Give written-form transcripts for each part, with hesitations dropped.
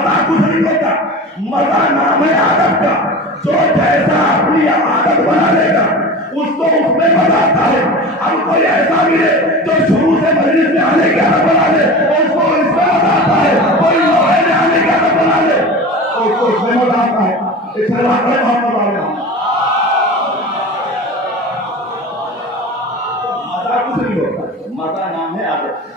مزہ کچھ نہیں ہوتا، مزہ نام ہے عادت کا. جو جیسا اپنی عادت بنا لے گا اس کو اس میں مزہ آتا ہے. ہم کوئی ایسا ملے جو شروع سے مجلس میں آنے کی عادت بنا لے اس کو اس میں مزہ آتا ہے. کوئی لوہے میں آنے کی عادت بنا لے اس کو اس میں مزہ آتا ہے. اس میں واقعی بہت مزہ آ رہا. مزہ کچھ نہیں ہوتا، مزہ نام ہے عادت.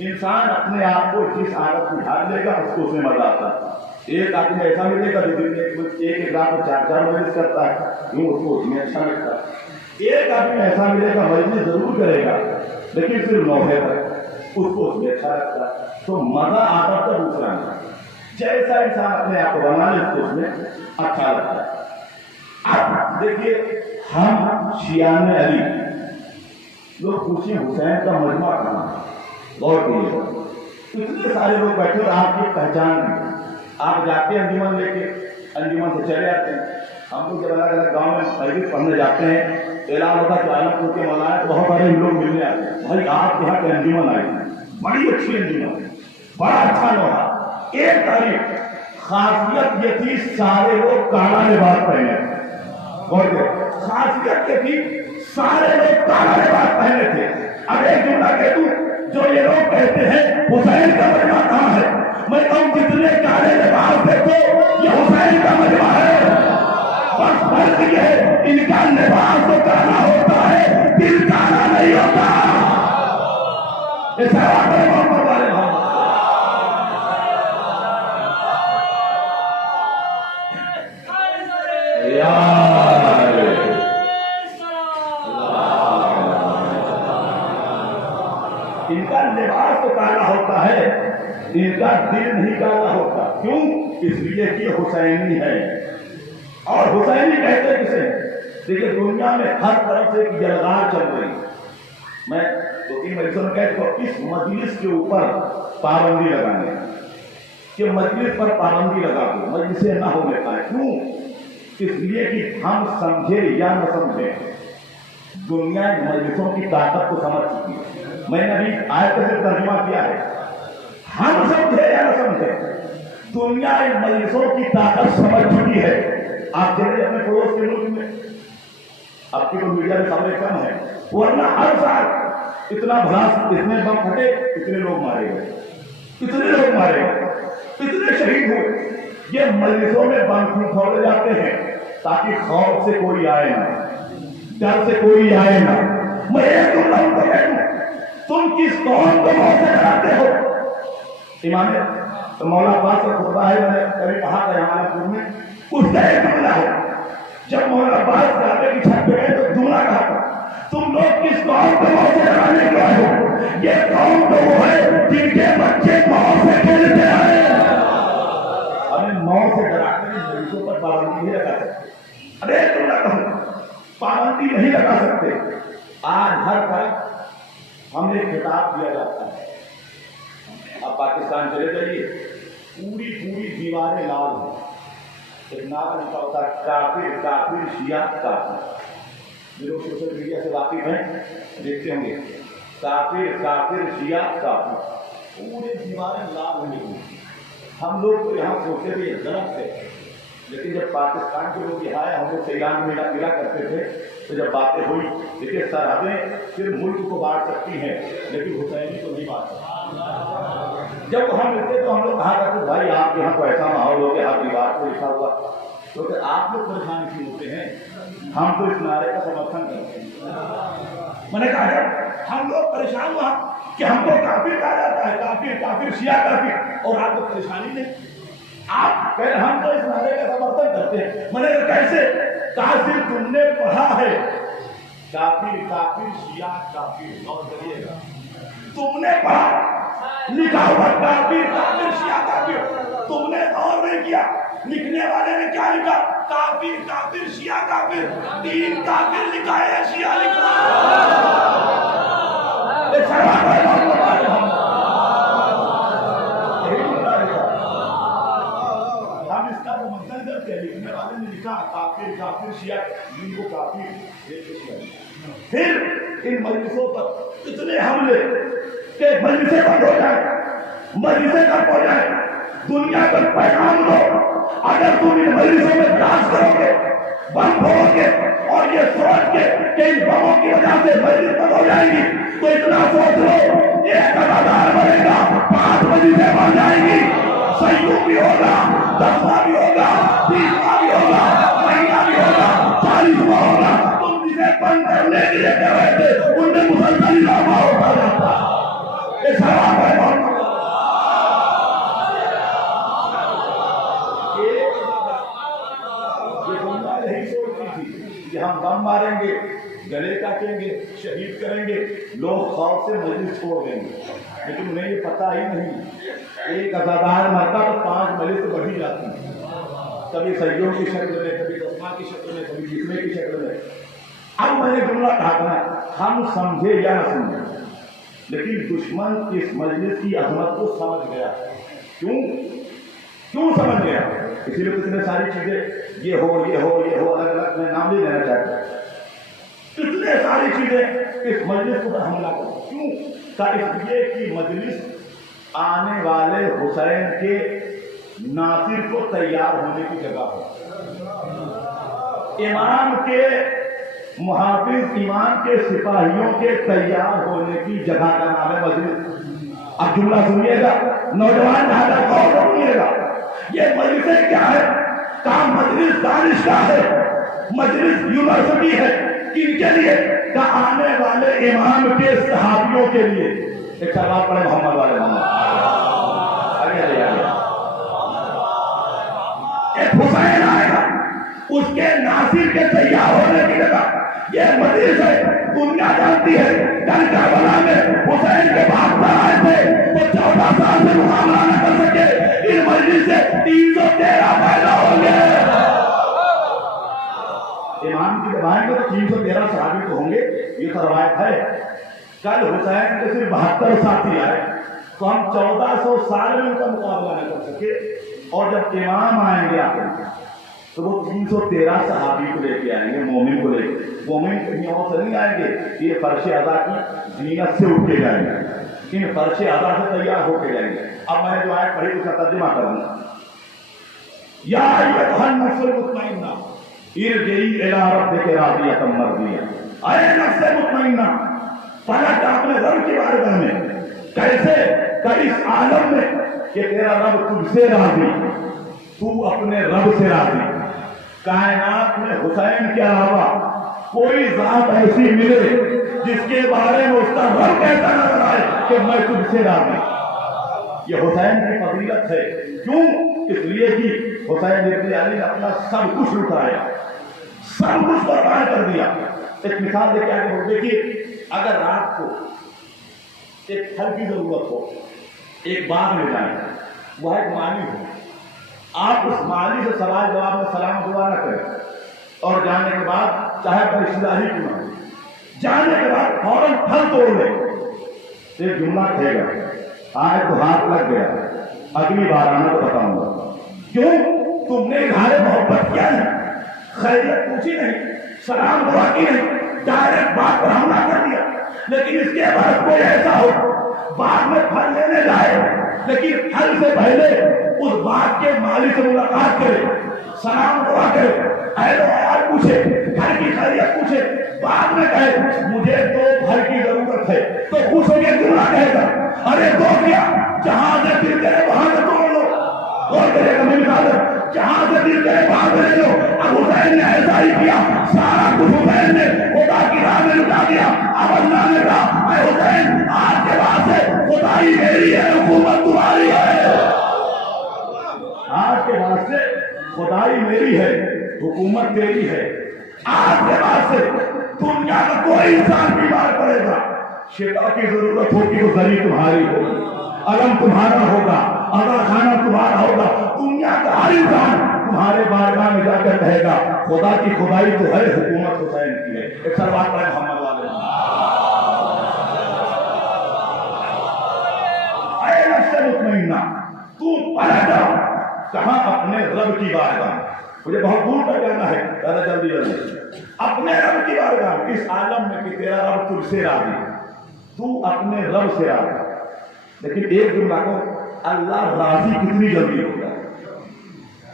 انسان اپنے آپ کو جس عادت میں ڈھال لے گا اس کو اس میں مزہ آتا ہے. ایک آدمی ایسا ملے گا جو ایک رات میں 4 مجلس کرتا ہے، کیوں اس کو اس میں اچھا لگتا ہے. ایک آدمی ایسا ملے گا مجلس ضرور کرے گا لیکن صرف نوحے تک، اس کو اس میں اچھا لگتا ہے. تو مزہ عادت کا دوسرا ہے. جیسا انسان اپنے آپ کو بنا لے اس کو اس میں اچھا لگتا ہے. اب دیکھیے ہم شیعان علی لوگ پوچھیں حسین کا مجمع کہاں ہے. غور کیجیے، اتنے سارے لوگ بیٹھے اور آپ کی پہچان نہیں. آپ جاتے ہیں انجمن لے کے، انجمن سے چلے آتے ہیں. ہم لوگ جب الگ الگ گاؤں میں تحریر پڑھنے جاتے ہیں اعلان ہوتا ہے کہ عالمپور کے مولانا تو بہت سارے لوگ ملنے آتے ہیں. بھائی آپ یہاں کے انجمن آئے ہیں، بڑی اچھی انجمن، بڑا اچھا لوہا. ایک تاریخ خاصیت یہ تھی سارے لوگ کالا لباس پہنے تھے. اور خاصیت یہ تھی سارے لوگ کالا لباس پہنے تھے. اب ایک جملہ کہہ دوں، جو یہ لوگ کہتے ہیں حسین کا مجمع کہاں ہے، میں کہوں جتنے کالے لباس دیکھو یہ حسین کا مجمع ہے. بس فرق یہ ہے ان کا لباس تو کالا ہوتا ہے، دل کالا نہیں ہوتا. اس واقعے محمد والے ان کا لباس تو کالا ہوتا ہے، ان کا دل نہیں کالا ہوتا. کیوں؟ اس لیے کہ حسینی ہے. اور حسینی کہتے کسے؟ دیکھیے دنیا میں ہر طرف سے ایک جلغار چل رہی. میں 2-3 مجلسوں میں کہتا ہوں اس مجلس کے اوپر پابندی لگانے کہ مجلس پر پابندی لگا دو، مجلسیں نہ ہو لیتا ہے. کیوں؟ اس لیے کہ ہم سمجھے یا نہ سمجھے دنیا مجلسوں کی طاقت کو سمجھ چکی ہے. میں نے ابھی آیت سے ترجمہ کیا ہے. ہم سمجھے یا نہ سمجھے دنیا مجلسوں کی طاقت سمجھ چکی ہے. آپ چلے اپنے پڑوس کے ملک میں، آپ کی تو میڈیا میں خبریں کم ہے، ورنہ ہر سال اتنا بھلاس، اتنے بم پھٹے، اتنے لوگ مارے گئے، اتنے لوگ مارے گئے، اتنے شہید ہوئے. یہ مجلسوں میں بم پھوڑے جاتے ہیں تاکہ خوف سے کوئی آئے نہ، ڈر سے کوئی آئے نہ. میں ایک جملہ ان کو کہہ دوں، تم کس قوم کو موت سے ڈراتے ہو؟ امام مولا عباس کا خطبہ ہے، میں نے کبھی کہا تھا یہاں پور میں، اس کا ایک جملہ ہے. جب مولا عباس کعبے کی چھت پہ گئے تو جملہ کہا تھا، تم لوگ کس قوم کو موت سے ڈرانے کے آئے ہو؟ یہ قوم تو وہ ہے جن کے بچے موت سے کھیلتے آئے. ہمیں موت سے ڈرا کر ان مجلسوں پر پابندی نہیں لگا سکتے. ارے ایک جملہ کہوں، پابندی نہیں لگا سکتے. آج ہر طرف ہمیں خطاب دیا جاتا ہے. اب پاکستان چلے جائیے، پوری دیواریں لال ہیں. ایک نام لکھا ہوتا ہے کافر کافر شیعہ کافر. جو لوگ سوشل میڈیا سے واقف ہیں دیکھتے ہوں گے، کافر کافر شیعہ کافر. پوری دیواریں لال ہوئی ہوئی. ہم لوگ تو یہاں سوچتے تھے یہ غلط ہے، لیکن جب پاکستان کے لوگ یہاں آئے، ہم لوگ سیلان ملا کرتے تھے، تو جب باتیں ہوئی، دیکھیے سرحدیں صرف ملک کو بانٹ سکتی ہیں لیکن حسینی کو نہیں بانٹ سکتی. جب ہم ملتے تو ہم لوگ کہا کرتے بھائی آپ کے یہاں کو ایسا ماحول ہو کہ ہر دیوار کو لکھا ہوا، کیونکہ آپ لوگ پریشان کیوں ہوتے ہیں؟ ہم تو اس نعرے کا سمرتھن کرتے ہیں. میں نے کہا جب ہم لوگ پریشان ہوا کہ ہم کو کافر کہا جاتا ہے، کافر کافر شیعہ کافر، اور آپ کو پریشانی نہیں. آپ کہہ رہے ہم تو اس نعرے کا سمرتھن کرتے ہیں. میں نے کہا کیسے؟ کافر تم نے پڑھا ہے، کافر کافر شیعہ کافر. غور کریے گا، تم نے پڑھا لکھا ہوا کافر کافر شیعہ کافر، تم نے غور نہیں کیا لکھنے والے نے کیا لکھا؟ کافر کافر شیعہ کافر. 3 کافر لکھا ہے، شیعہ لکھا ہم اس کا مطلب کرتے ہیں. لکھنے والے نے لکھا کافر کافر شیعہ، ان کو کافر. پھر ان مجلسوں پر اتنے حملے کہ مجلسیں بند ہو جائیں، مجلسیں کب ہو جائیں. دنیا کا پیغام دو. اگر تم ان مجلسوں میں بلاس کرو گے, بم پھوڑو گے اور یہ سوچ کے کہ ان بموں کی وجہ سے مجلس بند ہو جائے گی, تو اتنا سوچ لو, ایک ادادار بنے گا, 5 مجلسیں بن جائیں گی. سیوں بھی ہوگا, 10واں بھی ہوگا, 30واں بھی ہوگا, مہینہ بھی ہوگا, 40واں ہوگا. تم جسے بند کرنے کے لیے کہہ رہے تھے ان میں مسلسل اضافہ ہوتا جاتا. یہ سوال ہے بہت. ہم بم ماریں گے, گلے کاٹیں گے, شہید کریں گے, لوگ خوف سے مجلس چھوڑ دیں گے. لیکن انہیں یہ پتہ ہی نہیں, ایک عزادار مرتا تو 5 مجلس بڑھی جاتی ہیں, کبھی سیوں کی شکل میں, کبھی رسما کی شکل میں, کبھی جسمے کی شکل میں. اب میں نے جملہ کہا تھا, ہم سمجھے یا نہ سمجھے, لیکن دشمن اس مجلس کی عظمت کو سمجھ گیا. کیوں سمجھ گیا؟ اسی لیے اتنے ساری چیزیں یہ ہو الگ الگ میں نام نہیں لینا چاہتا. اتنے ساری چیزیں اس مجلس کو حملہ کرو. کیوں؟ اس لیے کہ مجلس آنے والے حسین کے ناصر کو تیار ہونے کی جگہ ہو. امام کے محافظ, امام کے سپاہیوں کے تیار ہونے کی جگہ کا نام ہے مجلس. اب جملہ سنیے گا, نوجوان جہاں غور سنیے گا. یہ مجلس کیا ہے؟ کام مجلس دانش کا ہے, مجلس یونیورسٹی ہے. کن کے لیے؟ کہ آنے والے امام کے صحابیوں کے لیے. ایک سوال پڑھے محمد والے محمد. ایک حسین آئے گا, اس کے ناصر کے تیار ہونے کی جگہ یہ مجلس ہے. دنیا جانتی ہے کل کربلا میں حسین کے باپ پر آئے تھے وہ 14 سال سے مقابلہ نہ کر سکے. اس مجلس سے 313 پیدا ہو گئے. امام کی روایت میں تو 313 صحابی تو ہوں گے, یہ تو روایت ہے. کل حسین کے صرف 72 ساتھی آئے تو ہم 1400 سال میں ان کا مقابلہ نہ کر سکے. اور جب امام آئیں گے آپ تو وہ 313 صحابی کو لے کے آئیں گے, مومن کو لے کے. مومن کہیں اور سے نہیں آئیں گے, یہ فرش ادا کی زینت سے اٹھ کے جائیں گے, ان فرش ادا سے تیار ہو کے جائیں گے. اب میں جو آیت پڑھی اس کا ترجمہ کروں گا. یا ایھا النفس المطمئنہ ارجعی الی ربک راضیۃ مرضیہ. اے نفس مطمئنہ, پلٹ اپنے رب کی بارگاہ میں. کیسے؟ کہ اس عالم میں کہ تیرا رب تجھ سے راضی, تو اپنے رب سے راضی. کائنات میں حسین کے علاوہ کوئی ذات ایسی ملے جس کے بارے میں اس کا رب کہتا نظر آئے کہ میں تجھ سے راضی. یہ حسین کی فضیلت ہے. کیوں؟ اس لیے کہ حسین ابن علی نے اپنا سب کچھ لٹایا, سب کچھ برباد کر دیا. ایک مثال دے کے آگے دیکھیے, اگر رات کو ایک پھل کی ضرورت ہو, ایک باغ میں جائیں, وہ ایک مالی ہو, آپ اس مالی سے سوال جواب میں سلام دعا نہ کریں, اور جانے کے بعد چاہے رشتہ داری کیوں نہ, جانے کے بعد فوراً پھل توڑ لیں. ایک جملہ کہے گا, آئے تو ہاتھ لگ گیا, اگلی بار آنا تو بتاؤں گا. کیوں؟ تم نے اظہار محبت کیا نہیں, خیریت پوچھی نہیں, سلام دعا کی نہیں, ڈائریکٹ بات پر حملہ کر دیا. لیکن اس کے بعد کوئی ایسا ہو باغ میں پھل لینے جائے, لیکن پھل سے پہلے اس باغ کے مالی سے ملاقات کرے, سلام دعا کرے, اہل و عیال پوچھے, گھر کی خیریت پوچھے, بعد میں کہے مجھے 2 پھل کی ضرورت ہے, تو خوش ہو کے جملہ کہے گا, ارے دو کیا, جہاں سے دل کرے وہاں سے توڑ لو. اور کرے گا میری حاضر, جہاں سے دل کرے وہاں سے لے لو. اب حسین نے ایسا ہی کیا, سارا کچھ حسین نے خدا کی راہ میں لٹا دیا. اب اللہ نے کہا اے حسین, آج کے بعد سے خدائی میری ہے, حکومت تمہاری ہے. آج کے بعد سے خدائی میری ہے, حکومت تیری ہے. آج کے بعد سے دنیا کا کوئی انسان بیمار پڑے گا, شفا کی ضرورت ہوگی تو ذریعہ تمہاری ہوگی, علم تمہارا ہوگا, ادا خانہ تمہارا ہوگا. دنیا کا ہر انسان تمہارے بارگاہ میں جا کر کہے گا خدا کی خدائی تو ہے, حکومت حسین کی ہے. ایک سلوات پڑھیں محمد والے. اے نفس مطمئنہ, تو پلٹ جا. کہاں؟ اپنے رب کی بارگاہ. مجھے بہت دور تک جانا ہے, زیادہ جلدی. اپنے رب کی بارگاہ, اس عالم میں کہ تیرا رب تجھ سے راضی, تو اپنے رب سے راضی. لیکن ایک جملہ کو اللہ راضی کتنی جلدی ہوتا ہے،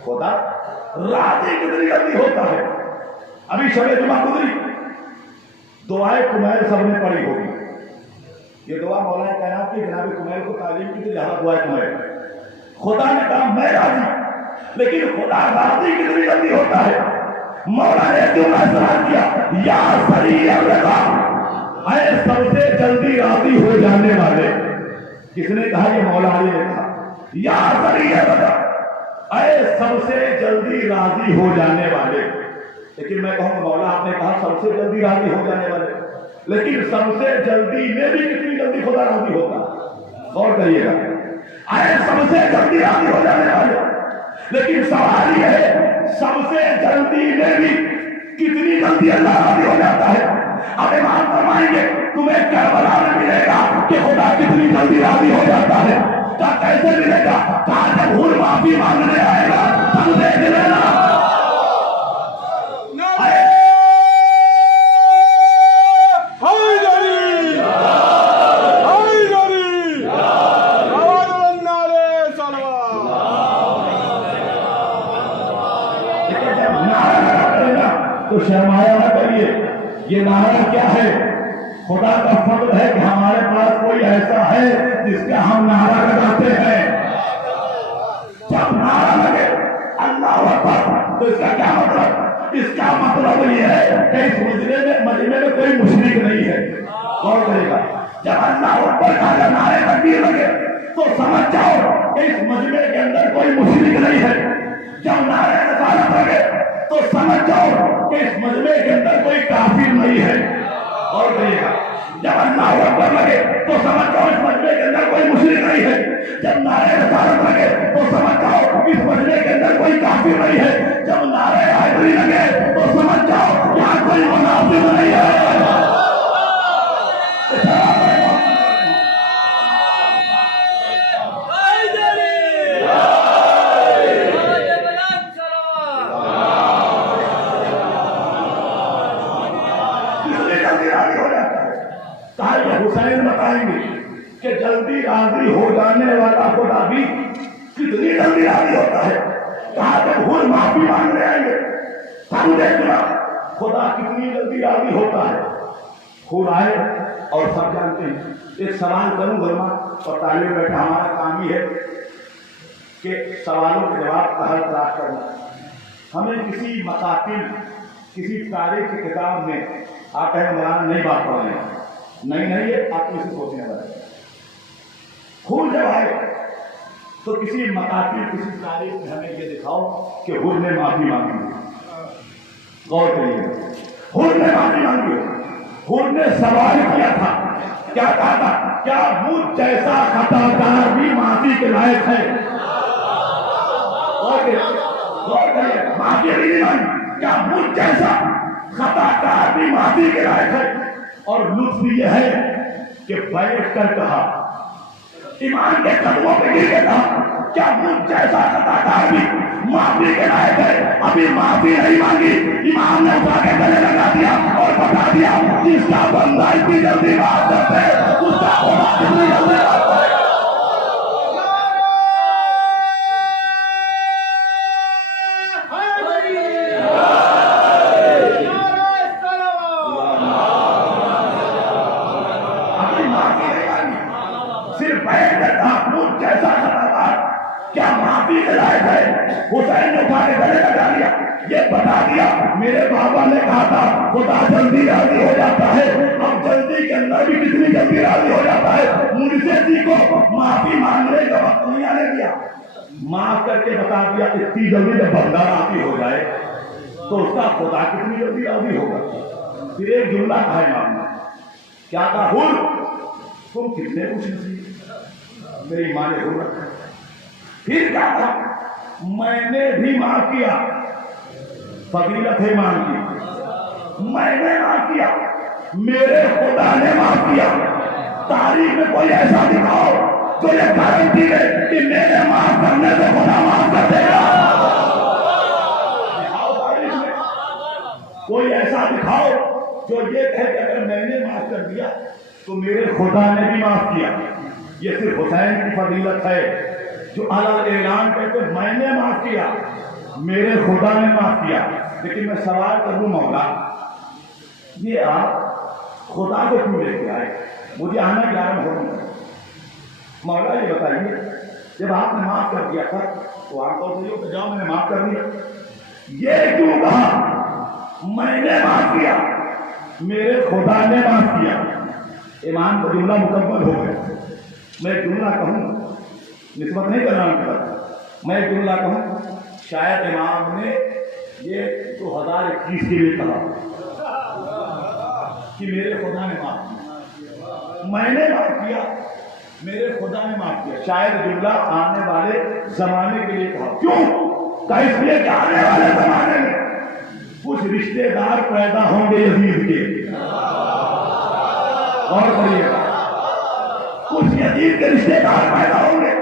خدا راضی کتنی جلدی ہوتا ہے. ابھی شب جمعہ گزری، دعائے کمیل سب نے پڑھی ہوگی. یہ دعا مولانا کائنات کی جناب کمیل کو تعلیم کی تھی، جہاں دعائے کمیل. خدا نے کہا میں راضی، لیکن خدا راضی کتنی جلدی ہوتا ہے. مولا نے کیوں سوال کیا، یا سریع الرضا، اے سب سے جلدی راضی ہو جانے والے. کس نے کہا؟ یہ مولا علی نے کہا یا سریع الرضا، اے سب سے جلدی راضی ہو جانے والے. لیکن میں کہوں مولا آپ نے کہا سب سے جلدی راضی ہو جانے والے، لیکن سب سے جلدی میں بھی کتنی جلدی خدا راضی ہوتا. غور کریے گا، اے سب سے جلدی راضی ہو جانے والے، لیکن سوال یہ ہے سب سے جلدی میں بھی کتنی جلدی اللہ راضی ہو جاتا ہے. اب امام فرمائیں گے تمہیں کربلا میں ملے گا کہ خدا کتنی جلدی راضی ہو جاتا ہے. کیا کیسے ملے گا؟ کہاں جب بھول معافی مانگنے آئے گا تب دیکھ لینا. تو شرمایا نہ کریے. یہ نعرہ کیا ہے؟ خدا کا فضل ہے کہ ہمارے پاس کوئی ایسا ہے جس کا ہم نعرہ لگاتے ہیں. جب نعرہ لگے اللہ اکبر تو اس کا کیا مطلب؟ اس کا مطلب یہ ہے کہ اس مجمع میں کوئی مشرک نہیں ہے. غور کرے گا، جب اللہ اکبر کا نعرے تکبیر لگے تو سمجھ جاؤ کہ اس مجمع کے اندر کوئی مشرک نہیں ہے. جب نعرے رسالت لگے تو سمجھ جاؤ کہ اس مجمع کے اندر کوئی کافر نہیں ہے. اور کہیے گا، جب اللہ اکبر لگے تو سمجھ جاؤ اس مجمع کے اندر کوئی مشرک نہیں ہے. جب نعرہ رسالت لگے تو سمجھ جاؤ اس مجمع کے اندر کوئی کافر نہیں ہے. جب نعرہ حیدری لگے تو سمجھ جاؤ یہاں کوئی منافق نہیں ہے. حسین بتائیں گے کہ جلدی راضی ہو جانے والا خدا بھی کتنی جلدی راضی ہوتا ہے. کہاں تک بھول معافی مانگنے آئیں گے ہم دیکھنا خدا کتنی جلدی راضی ہوتا ہے. خود آئے اور سب جانتے ہیں. ایک سوال کروں گرما اور تعلیم بیٹھا ہمارا کام ہی ہے کہ سوالوں کے جواب کا حل تلاش کرنا. ہمیں کسی مقاتل کسی تاریخ کی کتاب میں آپ کہیں مولانا نہیں بات پڑھ رہے ہیں، نہیں یہ آپ کو اسے سوچنے والے. خود جب آئے تو کسی مقاتل کسی تاریخ میں ہمیں یہ دکھاؤ کہ حر نے معافی مانگی. غور کریے، حر نے معافی مانگی. حر نے سوال کیا تھا، کیا کہا تھا؟ کیا مجھ جیسا خطا کار بھی معافی کے لائق ہے؟ غور کریے، معافی نہیں مانگی. کیا مجھ جیسا خطا کار بھی معافی کے لائق ہے؟ اور لطف یہ ہے کہ بیٹھ کر کہا، ایمان کے قدموں پہ گر کے کہا کیا مجھ جیسا خطا کار بھی معافی کے لائق ہے؟ ابھی معافی نہیں مانگی، امام نے اٹھا کے گلے لگا دیا اور بتا دیا جس کا بندہ اتنی جلدی بات کرتے اس کا خدا اتنی جلدی بات کرے. حسین نے اٹھا کے گلے لگا لیا، یہ بتا دیا میرے بابا نے کہا تھا خدا جلدی راضی ہو جاتا ہے. اب جلدی کے اندر بھی کتنی جلدی راضی ہو جاتا ہے. مجھے جی کو معافی مانگنے کا وقت نہیں آنے دیا، معاف کر کے بتا دیا اتنی جلدی جب بندہ راضی ہو جائے تو اس کا خدا کتنی جلدی راضی ہوگا. پھر ایک جملہ کہا امام نے، کیا کہا؟ حر تم کتنے کچھ نہیں، میری ماں نے حر رکھا. پھر کیا تھا؟ میں نے بھی معاف کیا. فضیلت ہے مان کی، میں نے معاف کیا، میرے خدا نے معاف کیا. تاریخ میں کوئی ایسا دکھاؤ جو یہ گارنٹی ہے کہ میرے معاف کرنے سے خدا معاف کر دے گا. تاریخ میں کوئی ایسا دکھاؤ جو یہ کہے کہ اگر میں نے معاف کر دیا تو میرے خدا نے بھی معاف کیا. یہ صرف حسین کی فضیلت ہے جو اعلی اعلان کہتے میں نے معاف کیا، میرے خدا نے معاف کیا۔ لیکن میں سوال کروں مولا، یہ آپ خدا کو کیوں لے کے آئے؟ مجھے آنا 11 محرم ہے۔ مولا یہ بتائیے، جب آپ نے معاف کر دیا تھا تو عام طور سے کہ جاؤ میں نے معاف کر دیا، یہ کیوں کہا میں نے معاف کیا، میرے خدا نے معاف کیا؟ امام کا جملہ مکمل ہو گیا۔ میں ایک جملہ کہوں، نسبت نہیں کرنا میں ایک جملہ کہوں، شاید امام نے یہ 2021 کے لیے کہا کہ میرے خدا نے معاف کیا، میں نے معاف کیا، میرے خدا نے معاف کیا۔ شاید جملہ آنے والے زمانے کے لیے کہا، کیوں؟ کہ اس لیے کہ آنے والے زمانے میں کچھ رشتے دار پیدا ہوں گے یزید کے، اور کریے گا، کچھ یزید کے رشتے دار پیدا ہوں گے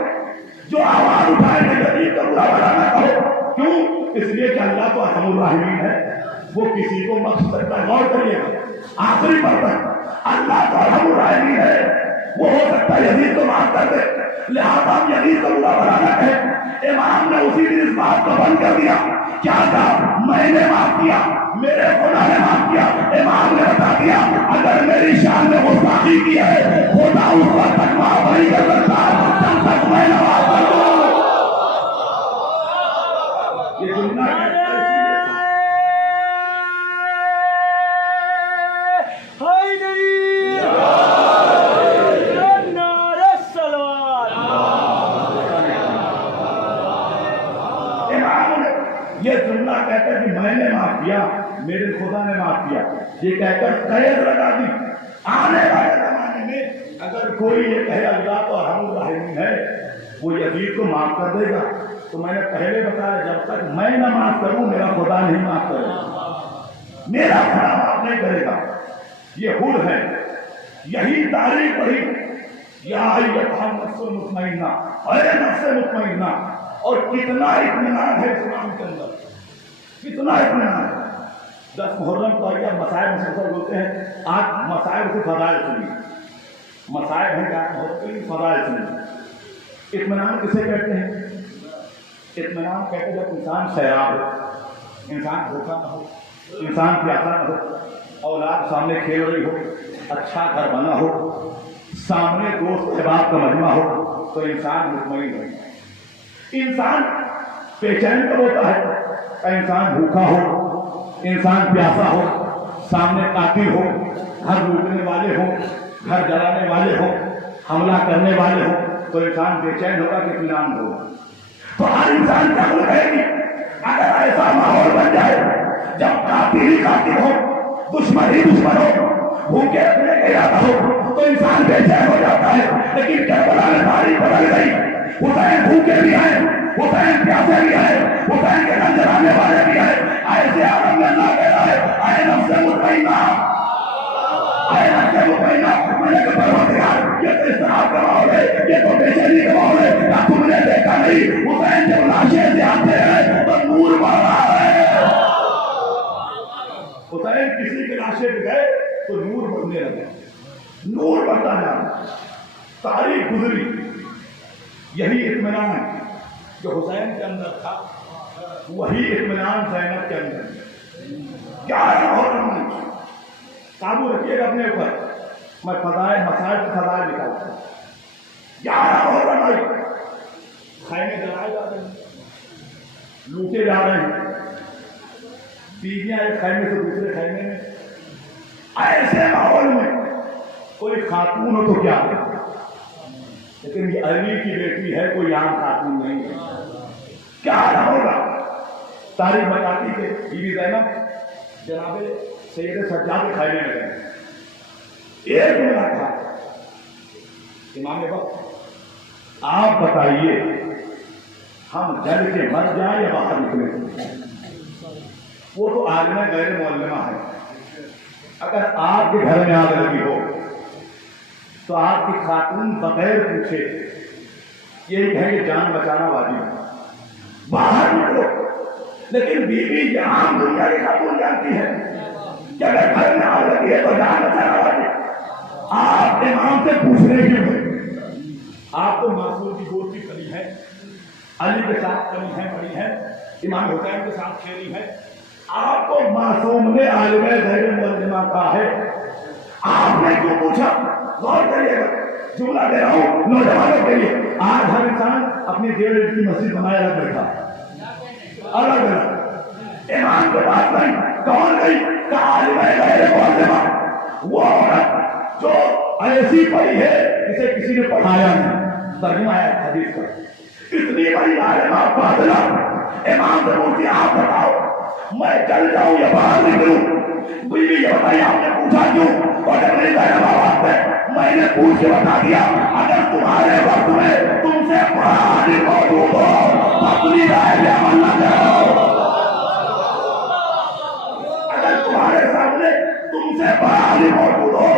جو آواز اٹھائے گے یزید کا برا بھلا نہ کہو۔ کیوں؟ اس لیے کہ اللہ تو ارحم الراحمین ہے، وہ کسی کو بخش سکتا ہے۔ غور کریے گا، آخری برتن، اللہ تو ارحم الراحمین ہے، وہ ہو سکتا ہے یزید کو معاف کر دے، لہٰذا ہم یزید کو برا بھلا نہ کہیں۔ امام نے اسی دن اس بات کو بند کر دیا، کیا کہا؟ میں نے معاف کیا، میرے خدا نے معاف کیا۔ امام نے بتا دیا اگر میری شان نے گستاخی کی ہے، خدا اس وقت تک معاف نہیں کر سکتا جب تک میں نہ معاف کر دوں۔ یہ جملہ یہ جملہ کہتا ہے کہ میں نے معاف کیا، میرے خدا نے معاف کیا، یہ کہہ کر قید لگا دی۔ آنے والے زمانے میں اگر کوئی یہ کہے اللہ تو ارحم الراحمین ہے، وہ یزید کو معاف کر دے گا، تو میں نے پہلے بتایا جب تک میں نہ معاف کروں میرا خدا نہیں معاف کرے گا، میرا خدا معاف نہیں کرے گا۔ یہ حر ہے، یہی تاریخ پڑھی، یا ایھا النفس المطمئنہ، اے نفس مطمئنہ، اور کتنا اطمینان ہے اسلام کے اندر، کتنا اطمینان ہے۔ 10 محرم کو آئیے مسائل مسلسل ہوتے ہیں، آج مسائل سے فضائل سنیے، مسائل ہیں کہ بہت کئی فضائل سنیے۔ اطمینان کسے کہتے ہیں؟ اطمینان کہتے ہیں جب انسان سیراب ہو، انسان بھوکا نہ ہو، انسان پیاسا نہ ہو، اولاد سامنے کھیل رہی ہو، اچھا گھر بنا ہو، سامنے دوست احباب کا مجمع ہو، تو انسان مطمئن ہو۔ انسان بے چین کب ہوتا ہے؟ انسان بھوکا ہو، انسان پیاسا ہو، سامنے قاتل ہو، گھر لوٹنے والے ہوں، گھر جلانے والے ہوں، حملہ کرنے والے ہوں، تو انسان بے چین ہوگا کہ اطمینان ہوگا۔ تو ہر انسان کا عقل ہے کہ اگر ایسا ماحول بن جائے جب قاتل ہی قاتل ہو، دشمن ہی دشمن ہو، بھوکے رکھنے کا ارادہ ہو، تو انسان بے چین ہو جاتا ہے۔ لیکن کربلا میں تاریخ بدل گئی، حسین بھوکے بھی ہیں، حسین پیاسے بھی ہیں، حسین کے گھر جلانے والے بھی ہیں۔ ایسے عالم میں اللہ کہہ رہا ہے اے نفس مطمئنہ، اے نفس مطمئنہ، میں نے کہا پروردگار یہ تو اضطراب کا ماحول ہے، یہ تو بے چینی کا ماحول ہے، کیا تم نے دیکھا نہیں حسین جب لاشیں سے آتے ہیں تو نور بڑھ رہا ہے۔ حسین کسی کے لاشیں پہ گئے تو نور بڑھنے لگا، نور بڑھتا جانا، تاریخ گزری۔ یہی اطمینان جو حسین کے اندر تھا، وہی اطمینان زینب کے اندر۔ 11 محرم میں قابو رکھیے گا اپنے اوپر، میں فضائل مسائل کی فضائل نکالتا ہوں۔ 11 محرم آئی، خیمے جلائے جا رہے ہیں، لوٹے جا رہے ہیں، بیویاں ایک خیمے سے دوسرے خیمے میں۔ ایسے ماحول میں کوئی خاتون ہو تو کیا، لیکن یہ علی کی بیٹی ہے، کوئی عام خاتون نہیں ہے، کیا نہ ہوگا؟ تاریخ بتاتی کہ بی بی زینب جناب سید سجاد کے خیمے میں گئے، ایک جملہ تھا امام وقت آپ بتائیے ہم جل کے مر جائیں یا باہر نکلیں؟ وہ تو عالمہ غیر معلمہ ہے، اگر آپ کے گھر میں آگ لگی ہو تو آپ کی خاتون بغیر پوچھے یہی کہیں کہ جان بچانا واجب ہے، باہر نکلو۔ لیکن بیوی یہ عام دنیا کی خاتون جانتی ہے کہ اگر گھر میں آگ لگی ہے تو جان بچانا واجب۔ آپ امام سے پوچھ رہے کیوں ہیں؟ آپ تو معصوم کی گود کی کلی ہے، علی کے ساتھ کلی ہے، بڑی ہے، امام حسین کے ساتھ کھیلی ہے. آپ کو معصوم نے عالم غیر ملزمہ کہا ہے، آپ نے کیوں پوچھا؟ غور کریے گا، جملہ دے رہا ہوں نوجوانوں کے لیے. آج ہر انسان اپنی ڈیڑھ کی مسجد بنائے الگ بیٹھا، الگ الگ، امام کے پاس نہیں. کون گئی؟ عالم غیر ملزمہ، وہ عورت جو ایسی پڑھی ہے جسے کسی نے پڑھایا نہیں. ترجمہ ہے حدیث کا. اتنی بڑی عالمہ فاضلہ امام سے پوچھتی آپ بتاؤ میں چل جاؤں یا باہر نکلوں؟ بیوی یہ بتائی آپ نے پوچھا کیوں؟ اور جب میری غیر آواز ہے میں نے پوچھ کے بتا دیا اگر تمہارے وقت میں تم سے بڑا عالم موجود ہو اپنی رائے پہ عمل نہ کرو. اگر تمہارے سامنے تم سے بڑا عالم موجود ہو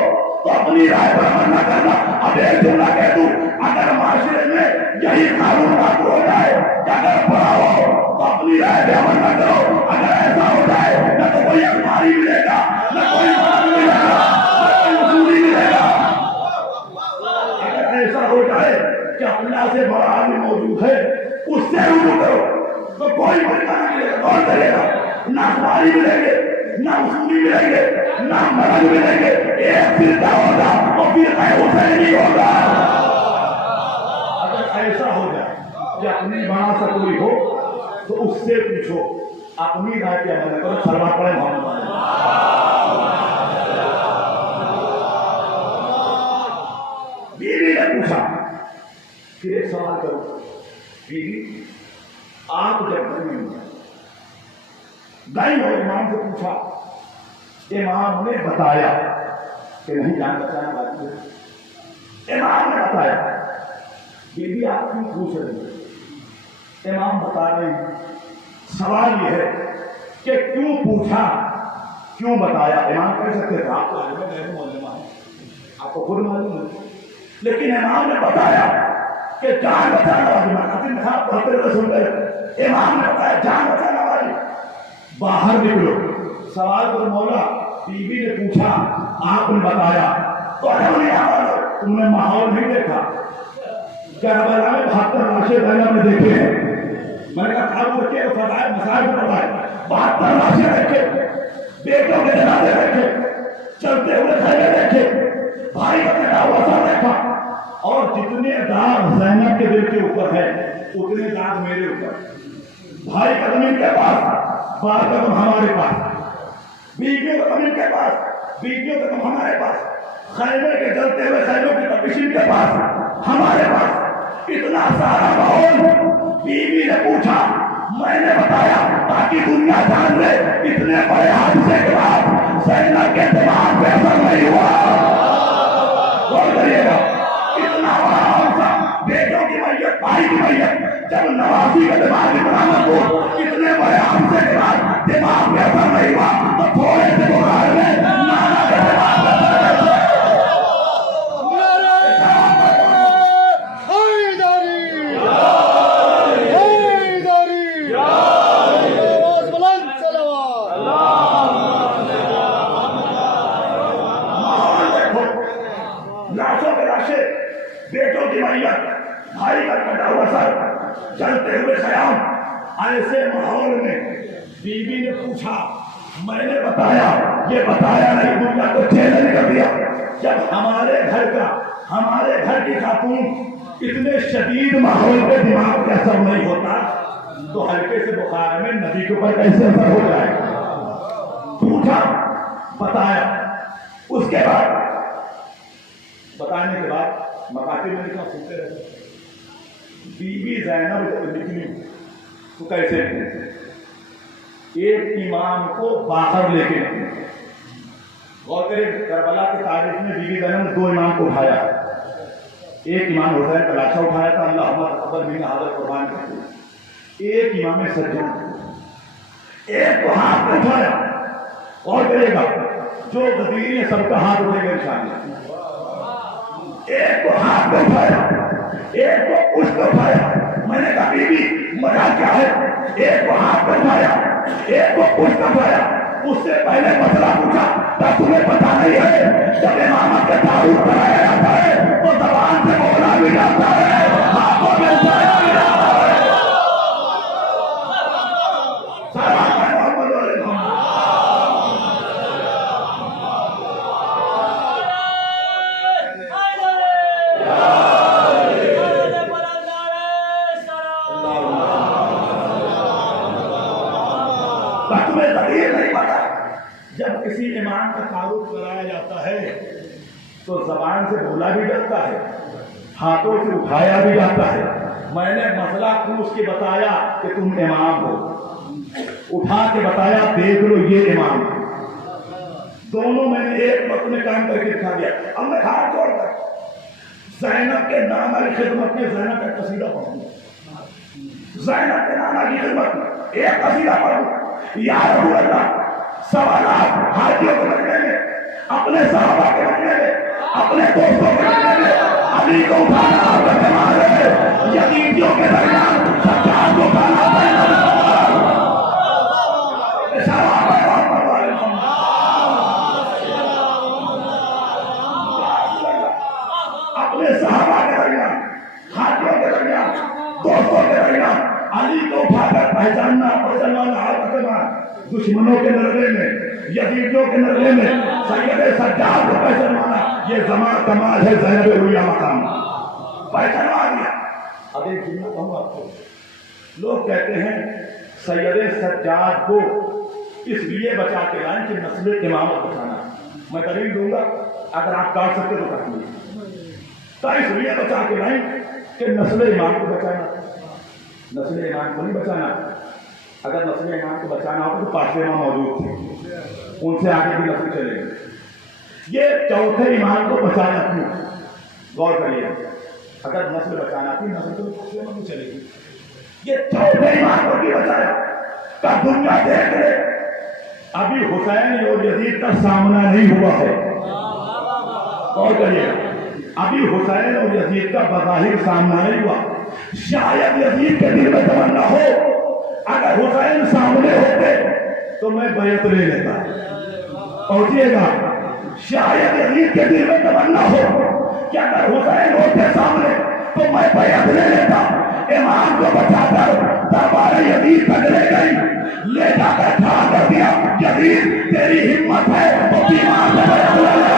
تو اپنی رائے پر عمل نہ کرنا. اب ایک جملہ کہہ دوں، اگر معاشرے میں یہی قانون لاگو ہو جائے کہ اگر بڑا ہو تو اپنی رائے پہ عمل نہ کرو، اگر ایسا ہو جائے نہ تو کوئی اخباری ملے گا، نہ کوئی بات ملے گا، نہ کوئی وصولی ملے گا. اگر ایسا ہو جائے کہ اللہ سے بڑا عالم موجود ہے اس سے رجوع کرو تو کوئی فائدہ نہیں ملے گا. کون کرے گا؟ نہ اخباری ملیں گے، نہ وصولی ملیں گے، نہ مرض ملیں گے. ایک فرقہ ہوگا اور فرقہ حسینی ہوگا. اگر ایسا ہو جائے کہ اپنی بنا سا کوئی ہو تو اس سے پوچھو، اپنی رائے پہ عمل نہ کرو. سلوات پڑھیں محمد. بیوی نے پوچھا، پھر ایک سوال کرو، بیوی آپ جب گھر میں گئی ہو امام سے پوچھا، امام نے بتایا کہ نہیں جان بچانا باقی ہے، امام نے بتایا، بیوی آپ کیوں پوچھ رہی ہے؟ امام بتا رہے ہیں. سوال یہ ہے کہ کیوں پوچھا، کیوں بتایا؟ امام کہہ سکتے تھے آپ کو عالم غیر ملزمہ ہے، آپ کو خود معلوم ہے، لیکن امام نے بتایا کہ جان بچانا والی مقاصد صاحب پڑھتے ہوئے سن گئے. امام نے بتایا جان بچانا والی، باہر نکلو. سوال کرو مولا، بیوی نے پوچھا آپ نے بتایا تو تم نے ماحول نہیں دیکھا؟ کربلا میں 72 لاشیں زینب نے دیکھے ہیں. میں نے کہا آپ بچے کو فضائل مسائل پڑھائے، 72 لاشیں دیکھے، بیٹوں کے جنازے دیکھے، چلتے ہوئے خیمے دیکھے، بھائی کا کٹا ہوا سر دیکھا. اور جتنے داغ زینب کے دل کے اوپر ہے اتنے داغ میرے اوپر. بھائی کا زمین کے پاس، باپ کا کم ہمارے پاس، بیویوں کا زمین کے پاس، بیویوں کا کم ہمارے پاس، خیمے کے جلتے ہوئے خیموں کی تپشین کے پاس ہمارے پاس. اتنا سارا ماحول. بیوی نے پوچھا، میں نے بتایا تاکہ دنیا جان لے اتنے بڑے حادثے کے بعد زینب کے دماغ پہ اثر نہیں ہوا. غور کریے گا، اتنا بڑا حادثہ، بیٹوں کی میت، بھائی کی میت، جب نواسی کا دماغ برآمد ہو اتنے بڑے حادثے کے بعد دماغ پہ اثر نہیں ہوا تو تھوڑے سے بخار میں نانا کے دماغ پہ اثر نہیں ہوا. بیٹوں کی میت، بھائی کا کٹا ہوا سر، چلتے ہوئے خیام. ایسے ماحول میں بیوی نے پوچھا، میں نے بتایا، یہ بتایا نہیں، دنیا کو چیلنج کر دیا. جب ہمارے گھر کا، ہمارے گھر کی خاتون اتنے شدید ماحول پہ دماغ پہ اثر نہیں ہوتا تو ہلکے سے بخار میں نبی کے اوپر کیسے اثر ہو جائے؟ پوچھا، بتایا. اس کے بعد بتانے کے بعد مکاتب میں لکھا سنتے رہے. بیوی زینب جب نکلی تو کیسے نکلی؟ ایک امام کو باہر لے کے نکلی. غور کریں، کربلا کی تاریخ میں بیوی زینب نے 2 امام کو اٹھایا. ایک امام حسین کا لاشا اٹھایا تھا، اللہ اکبر منا حضرت قربان کرتے. ایک امام سجاد، ایک کو ہاتھ میں اٹھایا. غور کرے گا، جو غدیر ہے سب کا ہاتھ اٹھے گا انشاءاللہ. ایک کو ہاتھ میں اٹھایا، ایک کو اس کو اٹھایا. میں نے کہا بیوی مزہ کیا ہے؟ ایک کو ہاتھ میں اٹھایا، ایک کو اس کو اٹھایا. اس سے پہلے مسئلہ پوچھا کیا تمہیں پتا نہیں ہے جب امامت کا تعارف کرایا جاتا ہے تو زبان سے بولا بھی جاتا ہے، ہاتھوں میں اٹھایا بھی جاتا ہے۔ سلام محمد علیہ محمد۔ تمہیں دلیل نہیں پتا؟ جب کسی امام کا تعارف کرایا جاتا ہے تو زبان سے بولا بھی جاتا ہے، ہاتھوں سے اٹھایا بھی جاتا ہے۔ میں نے مسئلہ پوچھ کے بتایا کہ تم امام ہو، اٹھا کے بتایا دیکھ لو یہ امام ہے، دونوں میں نے ایک وقت میں کام کر کے دکھا دیا۔ اب میں ہاتھ چھوڑ کر زینب کے نانا کی خدمت میں زینب کا قصیدہ پڑھوں، زینب کے نانا کی خدمت میں ایک قصیدہ پڑھوں۔ یا رسول اللہ، سوالات حاجیوں کے بجنے میں، اپنے صحابہ کے بجنے میں، اپنے دوستوں کے بجنے میں، علی کو اٹھانا آپ کا کمال ہے، یزیدیوں کے درمیان سجاد کو اٹھانا اپنے صحابہ کے درمیان، حاجیوں کے درمیان، دوستوں کے درمیان علی کو اٹھا کر پہچاننا پہچاننا دشمنوں کے نرغے میں، یزیدیوں کے نرغے میں سید سجاد کو پہچاننا، یہ زمان کمال ہے زینب ہویا مقام پہچانوا دیا۔ اب ایک جملہ کہوں آپ کو، لوگ کہتے ہیں سید سجاد کو اس لیے بچا کے لائیں کہ نسل امامت بچانا۔ میں دلیل دوں گا، اگر آپ کاٹ سکتے تو کاٹ لیجیے۔ تو اس لیے بچا کے لائیں کہ نسل امام کو بچانا، نسل امام کو نہیں بچانا۔ اگر نسل امام کو بچانا ہوتا تو پانچویں امام موجود تھے، ان سے آگے بھی نسل چلے گی۔ یہ چوتھے امام کو بچانا کیوں؟ غور کریے، اگر نسل بچانا تھی نسل تو پانچویں امام کو چلے گی، یہ چوتھے امام کو کیوں بچایا؟ کا دنیا دیکھ لے، ابھی حسین اور یزید کا سامنا نہیں ہوا ہے۔ غور کریے، ابھی حسین اور یزید کا بظاہر سامنا نہیں ہوا۔ شاید یزید کے دل میں تمنا ہو اگر حسین سامنے ہوتے تو میں بیعت لے لیتا، پہنچیے گا۔ شاید یزید کے دل میں تمنا ہو کہ اگر حسین ہوتے سامنے تو میں بیعت لے لیتا۔ امام کو بچا کر دربار یزید تک لے گئی، لے جا کر کھڑا کر دیا، یزید تیری ہمت ہے تو امام سے بیعت لے لے۔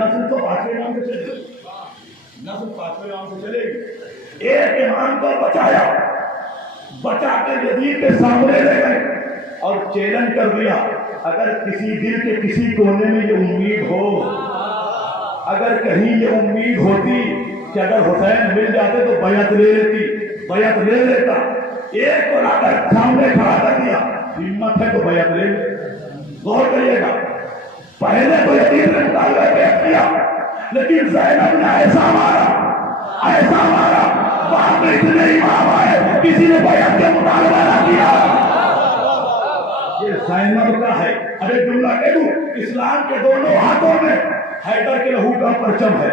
نسل تو پانچویں امام سے چلے گی، نسل پانچویں امام سے چلے گی۔ ایک امام کو بچایا، بچا کے یزید کے سامنے لے گئے اور چیلنج کر دیا، اگر کسی دل کے کسی کونے میں یہ امید ہو، اگر کہیں یہ امید ہوتی کہ اگر حسین مل جاتے تو بیعت لے لیتی، بیعت لے لیتا، ایک کو لا کر سامنے کھڑا کر دیا، ہمت ہے تو بیعت لے لے۔ غور کریے گا، پہلے تو یزید نے مطالبہ پیش کیا، لیکن زینب نے ایسا مارا وہاں پہ اتنے امام آئے کسی نے بیعت کے مطالبہ نہ کیا۔ یہ زینب کا ہے۔ ارے جملہ کہہ دوں، اسلام کے دونوں ہاتھوں میں حیدر کے لہو کا پرچم ہے،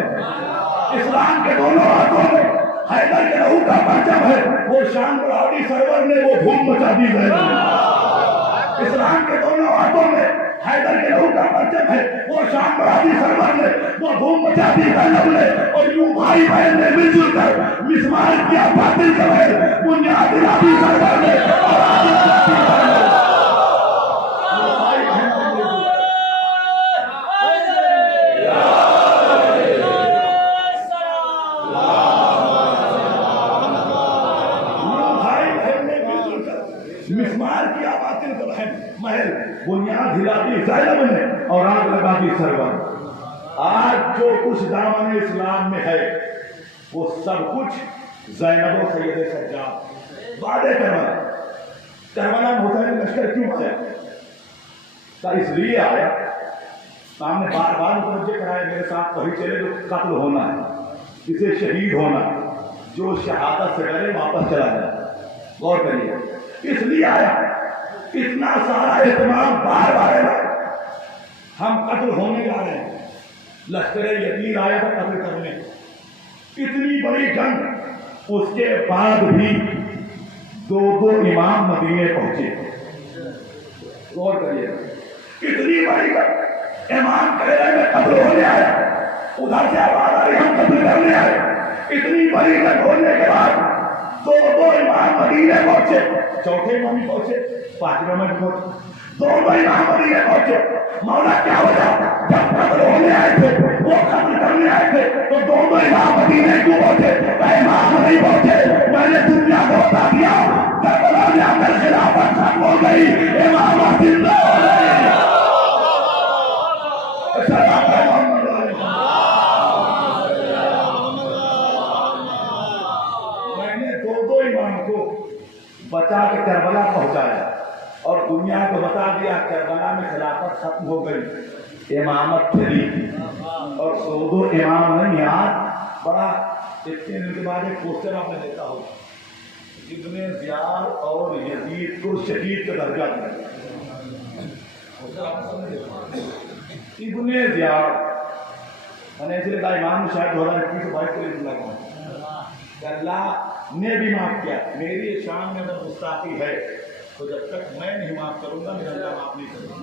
اسلام کے دونوں ہاتھوں میں حیدر کے لہو کا پرچم ہے۔ وہ شان بڑھاوی سرور نے وہ دھوم مچا دی زینب نے۔ اسلام کے دونوں ہاتھوں میں حیدر کے لہو کا پرچم ہے، وہ شان بڑھاوی سرور نے وہ دھوم مچا دی زینب نے۔ اور یوں بھائی بہن نے مل جل کر مسمار کیا باطل کا ہے، بنیاد دلاوی سرور نے اور عادل کا مسمار کیا باطل کا محل، بنیاد ہلا دی زینب نے اور آگ لگا دی سرور۔ آج جو کچھ دامن اسلام میں ہے وہ سب کچھ زینب و سید سجاد وعدے کروانا۔ حسین لشکر کیوں آیا؟ اس لیے آیا، سامنے بار بار متوجہ کرایا میرے ساتھ وہی چلے جو قتل ہونا ہے، اسے شہید ہونا، جو شہادت سے ڈرے واپس چلا جائے. غور کریے, اس لیے آیا اتنا سارا اہتمام بار بار ہے. ہم قتل ہونے جا رہے ہیں, لشکر یزید آیا تھا قتل کرنے, اتنی بڑی جنگ, اس کے بعد بھی دو امام مدینے پہنچے. غور کریے, اتنی بڑی جنگ, امام کہہ رہے میں قتل ہونے آیا, ادھر سے آواز آ رہی ہم قتل کرنے آئے. اتنی بڑی جنگ ہونے کے بعد دو امام مدینے پہنچے, چوتھے امام بھی پہنچے, پانچویں امام بھی پہنچے, دونوں امام مدینے پہنچے. مولا کیا وجہ, جب قتل ہونے آئے تھے وہ قتل کرنے آئے تھے تو دونوں امام مدینے کیوں پہنچے؟ امام نہیں پہنچے, میں نے دنیا کو بتا دیا کربلا میں اندر خلافت ختم ہو گئی, امامت زندہ ہو گئی. میں نے دو امام کو بچا کے کربلا پہنچایا اور دنیا کو بتا دیا کربلا میں خلافت ختم ہو گئی, امامت چلی. اور دو امام نہیں, آج بڑا اتنے دن کے بعد ایک پوسٹر آپ نے دیکھا ہو, ابن زیاد اور یزید کو شہید کا درجہ دیا. ابن زیاد میں نے اس لیے کہا امام نے شاید 2021-22 کے لیے لگا کہ اللہ نے بھی معاف کیا, میری شان میں اگر گستاخی ہے تو جب تک میں نہیں معاف کروں گا میرا اللہ معاف نہیں کروں گا.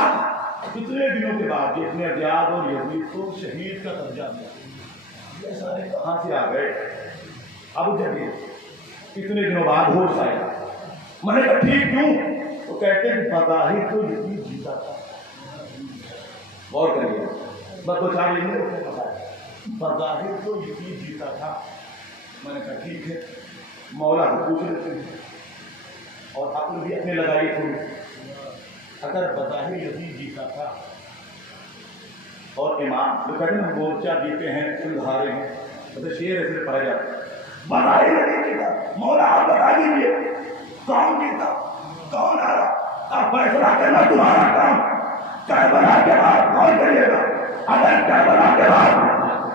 اب کتنے دنوں کے بعد ابن زیاد اور یزید کو شہید کا درجہ دیا. یہ سارے کہاں سے آ گئے؟ اب جب اتنے دنوں بعد ہوش آیا, میں نے کہا ٹھیک کیوں؟ وہ کہتے ہیں بظاہر تو یزید جیتا تھا. غور کریے, بس دو چار یہ نہیں پتا ہے, بظاہر تو یزید جیتا تھا. میں نے کہا ٹھیک ہے, مولا کو پوچھ لیتے ہیں اور عقل بھی اپنے لگائی تھی. اگر بظاہر یزید جیتا تھا اور امام جو کہتے ہیں مورچہ جیتے ہیں سلجھارے ہیں, تو شیر ایسے پڑھا جاتا ہے بظاہر یزید جیتا, مولا آپ بتا دیجیے کون جیتا کون آ رہا, اب فیصلہ کرنا تمہارا کام. کربلا کے بعد غور کریے گا, اگر کربلا کے بعد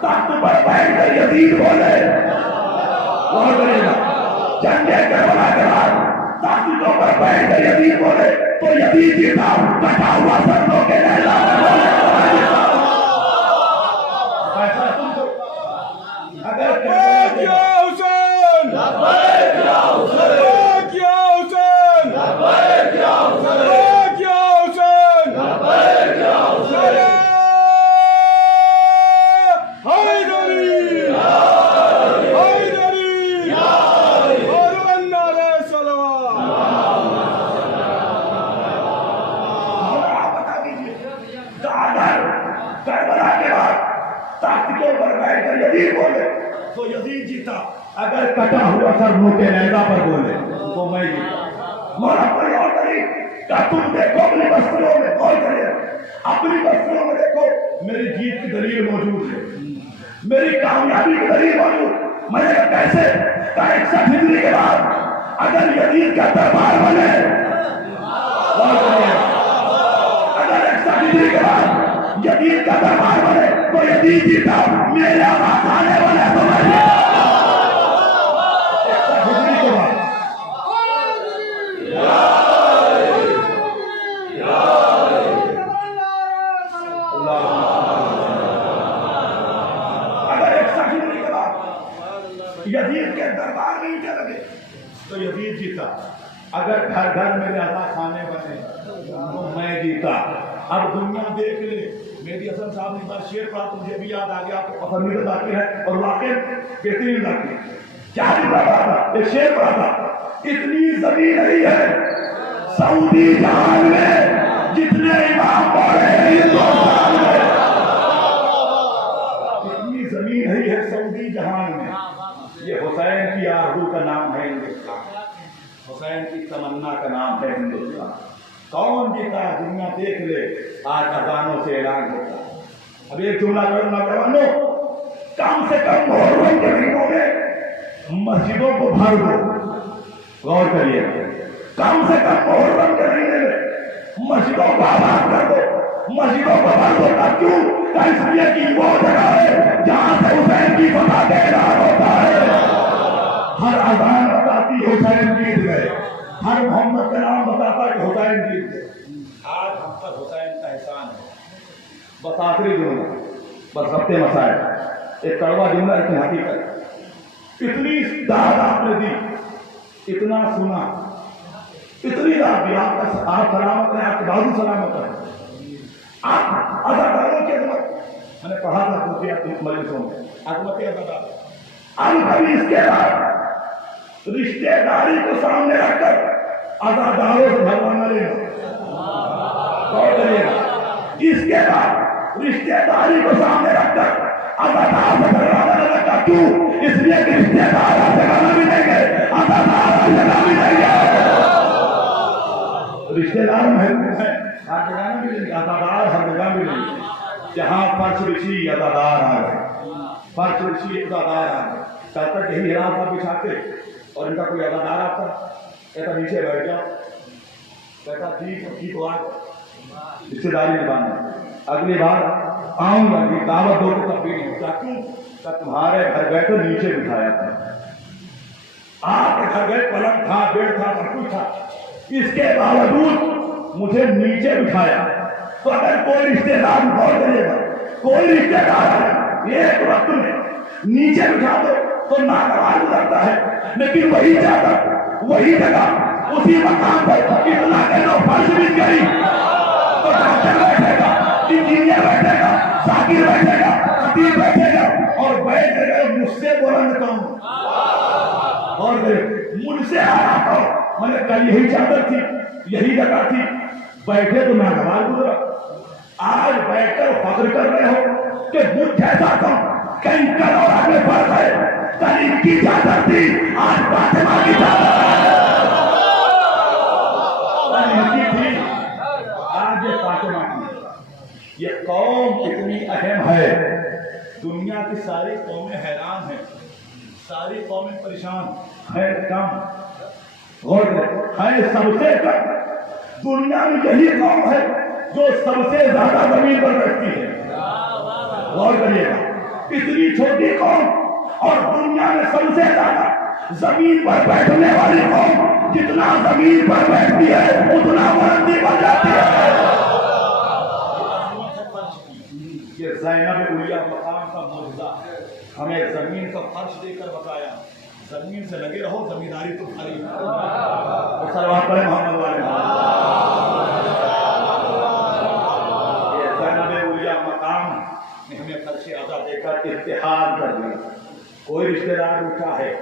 تخت پر بیٹھ کر یزید بولے, غور کریے گا, جنگ کربلا کے بعد تختوں پر بیٹھ کر یزید بولے تو یزید جیتا, کٹا ہوا سروں کے لہلا فیصلہ تم کرو. اگر اگر کٹا ہوا سر منہ کے نیزہ پر بولے تو میں جیتا. مولا پر غور کری, کیا تم دیکھو اپنی بستیوں میں, غور کریے اپنی بستیوں میں دیکھو, میری جیت کی دلیل موجود ہے, میری کامیابی کی دلیل موجود. میں نے کہا کیسے؟ کہا 61 ہجری کے بعد اگر یزید کا دربار بنے, غور کریے, اگر 61 ہجری کے بعد یزید کا دربار بنے تو یزید جیتا, میرے آواز آنے والے تو میں جیتا. یزید کے دربار میں اینٹیں لگے تو یزید جیتا. اگر گھر گھر میں رضا خانے بنے تو میں جیتا. اب دنیا دیکھ لے, میری حسن صاحب نے بات شعر پڑھا تو مجھے بھی یاد آ گیا, آپ کو پسندیدہ ذاکر ہے اور واقع بہترین ذاکر. کیا پڑھا تھا, ایک شعر پڑھا تھا, اتنی زمین نہیں ہے سعودی جہان میں جتنے امام پڑھے ہیں ہندوستان میں. اتنی زمین نہیں ہے سعودی جہان میں. یہ حسین کی آرزو کا نام ہے ہندوستان, حسین کی تمنا کا نام ہے ہندوستان. کون جیتا دنیا دیکھ لے, آج اذانوں سے اعلان ہوتا ہے. اب ایک جملہ کروں نوجوانوں, کم سے کم محرم کے دنوں میں مسجدوں کو بھر دو. غور کریے, کم سے کم محرم کے مہینے میں مسجدوں کو آباد کر دو, مسجدوں کو بند ہوتا کیوں؟ اس لیے کہ وہ جگہ ہے جہاں سے حسین کی فتح کا اعلان ہوتا ہے. ہر اذان بتاتی حسین جیت گئے، ہر محمد کا نام بتاتا کہ حسین جیت گئے. آج ہم پر حسین کا احسان ہے. بس آخری جملہ، بس ہفتے مسائل، ایک کڑوا جملہ اتنی حقیقت. اتنی داد آپ نے دی، اتنا سنا، اتنی داد دی. آپ سلامت ہیں، آپ کے بازو سلامت ہیں. آپ اداکاروں کی عظمت، میں نے پڑھا تھا دوسری مجلسوں میں، عظمت اداکار. اب کبھی اس کے بعد رشتے داری کو سامنے رکھ کر اداکاروں سے بھگوان نہ لینا. غور کریے گا، اس کے بعد رشتے داری کو سامنے رکھ کر اداکار سے بھگوانا نہ رکھا. کیوں؟ اس لیے کہ رشتے دار آپ سے گانا بھی دیں گے، اداکار آپ سے گانا بھی دیں گے. رشتے دار محبوب ہیں، ہر جگہ بھی لیں گے، اداکار ہر جگہ بھی لیں گے. جہاں فرش بچھی اداکار آ گئے، فرش بچھی اداکار آ گئے. تب تک یہی حرام پر بچھاتے اور ان کا کوئی اداکار آتا، کہتا نیچے بیٹھ جاؤ، کہتا ٹھیک ہو آج رشتے داری نبھانا، اگلی بار آؤں گا کہ دعوت دو تو تب بھی نہیں ہوتا. کیوں؟ کہ تمہارے گھر گئے تو نیچے بٹھایا تھا. آپ کے گھر گئے پلنگ تھا، بیڈ تھا، سب کچھ تھا، اس کے باوجود مجھے نیچے بٹھایا. تو اگر کوئی رشتے دار غور کریے گا، کوئی رشتے دار ہے ایک وقت میں نیچے بٹھا دو تو ناگوار گزرتا ہے، لیکن وہی جگہ، وہی جگہ، اسی مقام پر اتنا کہ لو فرش بچ گئی تو ڈاکٹر بیٹھے گا، انجینئر بیٹھے گا، ذاکر بیٹھے گا، خطیب بیٹھے گا اور بیٹھ گئے مجھ سے بلند کہوں اور مجھ سے آیا کہو. میں نے کل یہی چادر تھی، یہی جگہ تھی، بیٹھے تو ناگوار گزرا. آج بیٹھ کر فخر کر رہے ہو کہ مجھ جیسا کہوں. کہیں کل اور آگے فرق ہے، کل ان کی چادر تھی، آج فاطمہ کی چادر ہے. ان کی تھی، آج یہ فاطمہ کی. یہ قوم اتنی اہم ہے، دنیا کی ساری قومیں حیران ہیں، ساری قومیں پریشان ہیں. کم غور ہے سب سے کم دنیا میں یہی قوم ہے جو سب سے زیادہ زمین پر بیٹھتی ہے. غور کریے گا، اتنی چھوٹی قوم اور دنیا میں سب سے زیادہ زمین پر بیٹھنے والی قوم. جتنا زمین پر بیٹھتی ہے اتنا بلندی بن جاتی ہے. یہ زینب علیہ مقام کا معجزہ ہمیں زمین کا فرش دے کر بتایا. زمین سے لگے رہو، زمینداری تو بھاری. صلوات پڑھیں محمد والے. یہ زینب علیہ مقام نے ہمیں فرش عطا دے کر اتحاد کر دیا. کوئی رشتے دار اٹھا ہے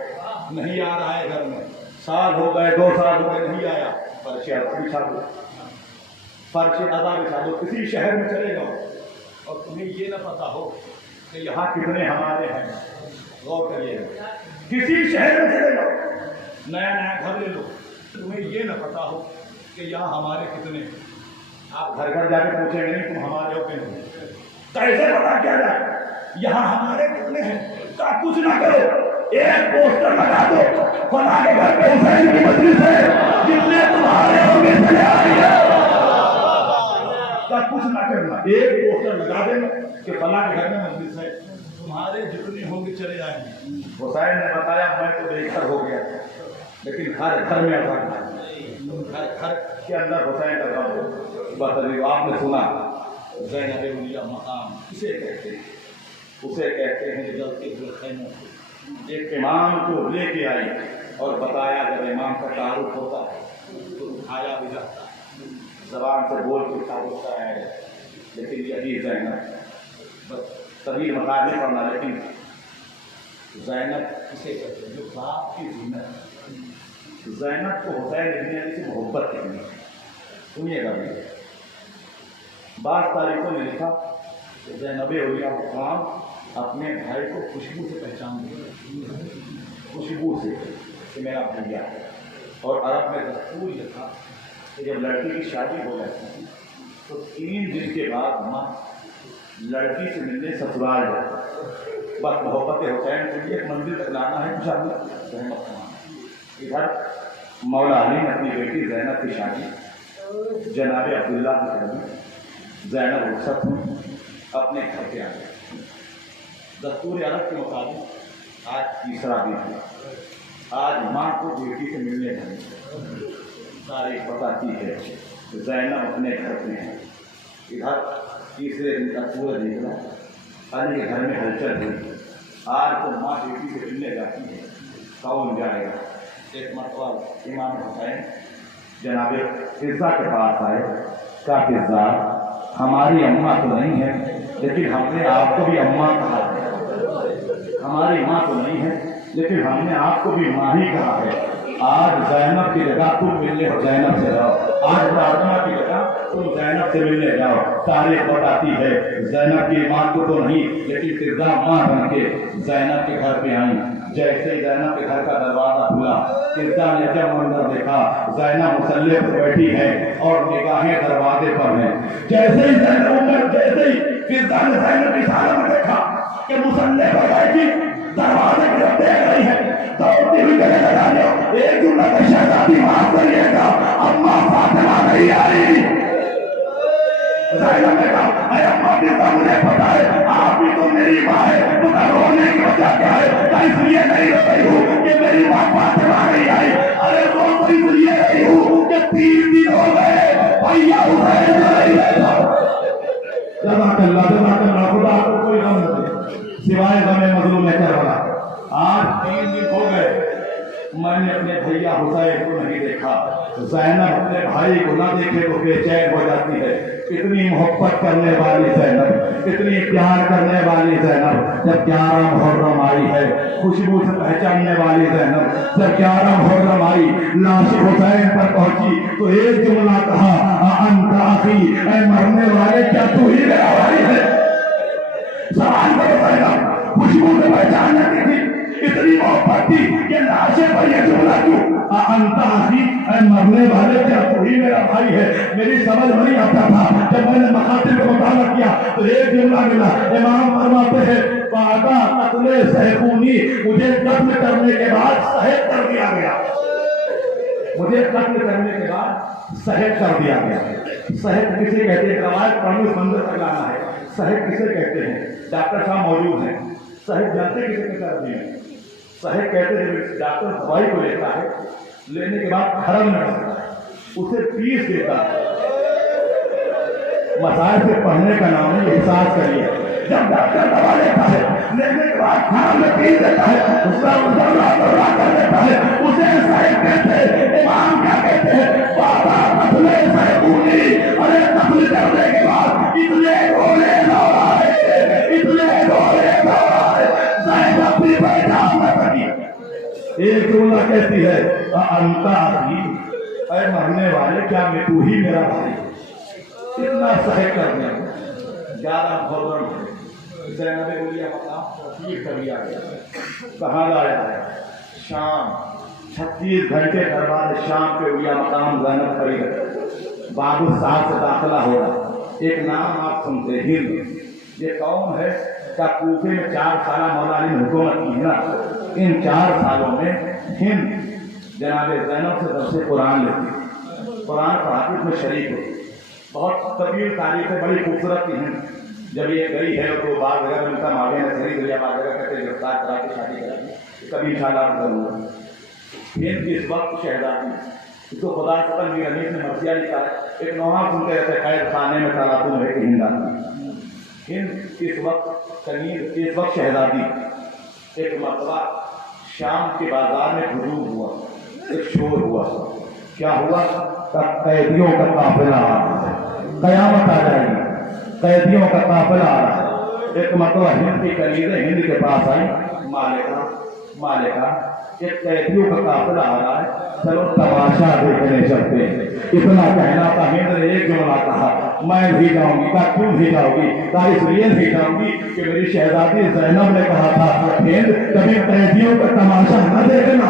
نہیں آ رہا ہے گھر میں، سال ہو گئے، 2 سال ہو گئے نہیں آیا، فرش عطا بچھا دو، فرش عطا بچھا دو. کسی شہر میں چلے جاؤ اور تمہیں یہ نہ پتا ہو کہ یہاں کتنے ہمارے ہیں. غور کریے گا، کسی شہر میں چلے جاؤ، نیا نیا گھر لے لو، تمہیں یہ نہ پتا ہو کہ یہاں ہمارے کتنے ہیں. آپ گھر گھر جا کے پوچھیں گے نہیں تم ہمارے ہو کہ نہیں. کیسے پتا کیا جائے یہاں ہمارے کتنے ہیں؟ کا کچھ نہ کرو، ایک پوسٹر لگا دو، فلاں کے گھر پہ حسین کی مجلس ہے، جتنے تمہارے ہوں گے چلے آئیے. کا کچھ نہ کرنا، ایک پوسٹر لگا دینا کہ فلاں کے گھر میں مجلس ہے، تمہارے جتنے ہوں گے چلے جائیں گے. حسین نے بتایا میں تو بے گھر ہو گیا، لیکن ہر گھر میں آزاد ہے، ہر گھر کے اندر حسین کا گھر ہو. بات آپ نے سنا زینب علیہ مقام کسے کہتے ہیں؟ اسے کہتے ہیں جلتے ہوئے خیموں کو. ایک امام کو لے کے آئی اور بتایا جب امام کا تعارف ہوتا ہے تو اٹھایا بھی جاتا ہے، زبان سے بول کے تعارف کرایا جاتا ہے. لیکن یہی زینب، بس طویل مقام نہیں پڑھنا، لیکن زینب کسے کہتے ہیں؟ جو باپ کی زینت ہے. زینب کو حسین ابن علی سے محبت کرنی ہے. سنیے گا، بعض تاریخوں نے لکھا کہ زینب علیہ مقام اپنے بھائی کو خوشبو سے پہچان دیا، خوشبو سے کہ میرا بھیا ہے. اور عرب میں دستور یہ تھا کہ جب لڑکی کی شادی ہو جاتی تھی تو 3 دن کے بعد ماں لڑکی سے ملنے سسرال جاتا. بس محبت حسین کے لیے ایک منزل تک لانا ہے انشاءاللہ. ادھر مولا علی نے اپنی بیٹی زینب کی شادی جناب عبداللہ کی کر دی. زینب رخصت ہوئی اپنے گھر پہ آ گئی. دستور عرب کے مطابق آج تیسرا دن ہے. آج ماں کو بیٹی سے ملنے جانے تاریخ بتاتی ہے کہ زینب اپنے گھر پہ ہے. ادھر تیسرے دن کا سورج نکلا، علی کے گھر میں ہلچل ہوئی. آج تو ماں بیٹی سے ملنے جاتی ہے، کون جائے گا؟ ایک مرتبہ امام حسین جناب فضا کے پاس آئے. کہا فضا ہماری اماں تو نہیں ہے لیکن ہم نے آپ کو بھی اماں کہا ہے. ہماری ماں تو نہیں ہے لیکن ہم نے آپ کو بھی ماں ہی کہا ہے. آج زینب کی جگہ تم ملنے زینب سے جاؤ. آج فاطمہ کی جگہ تم زینب سے ملنے جاؤ. تاریخ بتاتی ہے زینب کی ماں کو تو نہیں لیکن فضا ماں بن کے زینب کے گھر پہ آئی. جیسے ہی زینب کے گھر کا دروازہ کھلا، فضا نے جب منظر دیکھا زینب مصلی پر بیٹھی ہے اور نگاہیں دروازے پر ہیں. جیسے ہی فضا نے زینب کی حالت میں دیکھا کہ مصلی پر بیٹھی دروازے کی طرف دیکھ رہی ہے، دوڑتی ہوئی گلے لگا لیا. ایک جملہ کا شہزادی معاف کریے گا، اماں فاطمہ نہیں آئی. زینب نے کہا اے اماں فضا مجھے پتا ہے آپ بھی تو میری ماں ہے، تمہیں رونے کی وجہ کیا ہے؟ اس لیے نہیں رو رہی ہوں کہ میری ماں فاطمہ نہیں آئی. ارے رو تو اس لیے رہی ہوں کہ 3 دن ہو گئے بھیا حسین نہیں بیٹھا. جزاک اللہ خدا کو کوئی غم نہیں سوائے غم مظلوم کربلا. آج 3 دن ہو گئے میں نے اپنے بھیا حسین کو نہیں دیکھا. زینب اپنے بھائی کو نہ دیکھے تو بے چین ہو جاتی ہے. اتنی محبت کرنے والی زینب، اتنی پیار کرنے والی زینب، جب 11 محرم آئی ہے خوشبو سے پہچاننے والی زینب، جب 11 محرم آئی لاش حسین پر پہنچی تو ایک جملہ کہا انت اخی، اے مرنے والے کیا تو ہی میرا بھائی ہے؟ سوال کرو زینب خوشبو سے پہچان جاتی تھی، اتنی محبت تھی کہ لاشے پر یہ جملہ کیوں انت اخی، اے مرنے والے کیا تو ہی میرا بھائی ہے؟ میری سمجھ نہیں آتا تھا. جب میں نے مخاطب کو مطالعہ کیا تو ایک جملہ ملا. امام فرماتے ہیں وعدہ قتل سہقونی، مجھے قتل کرنے کے بعد شہید کر دیا گیا. مجھے قتل کرنے کے بعد شہید کر دیا گیا. شہید کسے کہتے ہیں؟ روایت پڑھنے منظر تک لانا ہے. شہید کسے کہتے ہیں؟ ڈاکٹر صاحب موجود ہیں. شہید جانتے کسے کہتے ہیں؟ شہید کہتے ہیں ڈاکٹر دوائی کو لیتا ہے، لینے کے بعد کھرم میں ڈالتا ہے، اسے پیس دیتا ہے. مسائل سے پڑھنے کا نام ہے، احساس کریے. جب ڈاکٹر دوا لیتا ہے لینے کے بعد کھرم میں پیس دیتا ہے، اس کا مطلع کر دیتا ہے، اسے شہید کہتے ہیں. امام کیا کہتے ہیں؟ بابا قتل سہقونی. ارے قتل کرنے کے بعد اتنے گولے دوڑائے، اتنے گولے دوڑائے، زینب بھی پہچان نہ سکی. ایک جملہ کہتی ہے انت اخی، اے مرنے والے کیا میں تو ہی میرا بھائی؟ اتنا سہے کر دیا. 11 محرم زینب اولیاء مقام تشریف کر لیا گیا. کہاں لایا ہے؟ شام. 36 گھنٹے دربار شام پہ اولیاء مقام زینب کھڑی ہے. باب الساعت سے داخلہ ہوگا. ایک نام آپ سنتے ہند. یہ قوم ہے کیا کوفے میں 4 سالہ مولا علی نے حکومت کی ہے نا. ان 4 سالوں میں ہند جناب زینب سے درس قرآن لیتی، قرآن پڑھاتی، اس میں شریک ہوتی. بہت طویل تاریخ ہے، بڑی خوبصورت کی ہند. جب یہ گئی ہے تو بعض جگہ میں ان کا ماگے نے صحیح دیا، بعض جگہ کہتے ہیں گرفتار کرا کے شادی کرا دی. کبھی انشاءاللہ ضرور. ہند کی اس وقت شہزادی، اس کو خدا ختم بھی حنیف نے مرثیہ لکھا ہے. ایک نوحہ سنتے رہتے قید خانے میں تالاتوں ہے کہ ہند آتی. ہند اس وقت شہزادی. ایک مرتبہ شام کے بازار میں ہجوم ہوا، ایک شور ہوا. کیا ہوا؟ قیدیوں کا قافلہ آ رہا ہے، قیامت آ جائے گی، قیدیوں کا قافلہ آ رہا ہے. ایک مرتبہ ہند کی کنیزیں ہند کے پاس آئی. مالکہ ایک قیدیوں کا قافلہ آ رہا ہے، چلو تماشا دیکھنے چلتے ہیں. اتنا کہنا تھا. ہند نے ایک جملہ کہا میں بھی جاؤں گی. کہا کیوں بھی جاؤ گی؟ کہا اس لیے بھی جاؤں گی کہ میری شہزادی زینب نے کہا تھا ہند کبھی قیدیوں کا تماشا نہ دیکھنا.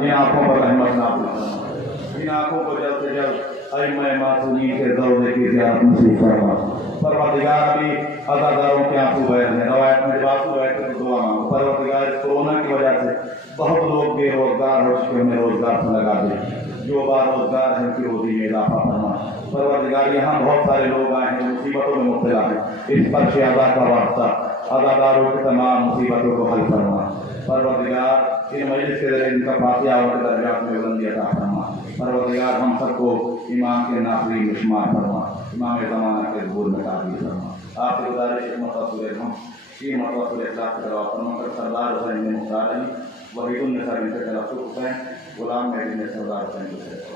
ان آنکھوں پر رحمت نازل فرما، ان آنکھوں کو جلد سے جلد ائمہ معصومین کے روضے کی زیارت نصیب فرما۔ پروردگار ابھی عزاداروں کے آنسو بہہ رہے ہیں، روایت میں جب آنسو بہتے تو دعا مانگو۔ پروردگار اس کورونا کی وجہ سے بہت لوگ بے روزگار ہو چکے ہیں، روزگار سے لگا دے، جو بار روزگار ہیں ان کی روزی میں اضافہ فرما۔ پروردگار یہاں بہت سارے لوگ آئے ہیں جو مصیبتوں میں مبتلا ہیں، اس پر شہدا کا واسطہ عزاداروں کی تمام مصیبتوں کو حل فرما۔ پروردگار ان مجلس کے ذریعے ان کا فاتحہ اور کے درجات میں بلندی عطا فرما۔ پروردگار ہم سب کو امام کے ناصرین میں شمار فرما، امام زمانہ کے ظہور میں تعبیر فرما۔ آپ سے گزارش ہے متصل ہم تین متصل اخلاق کے دعا فرما کر سردار حسین بن مختار علی، وحید النصر بن تلفظ حسین، غلام مہدی بن سردار حسین کو سے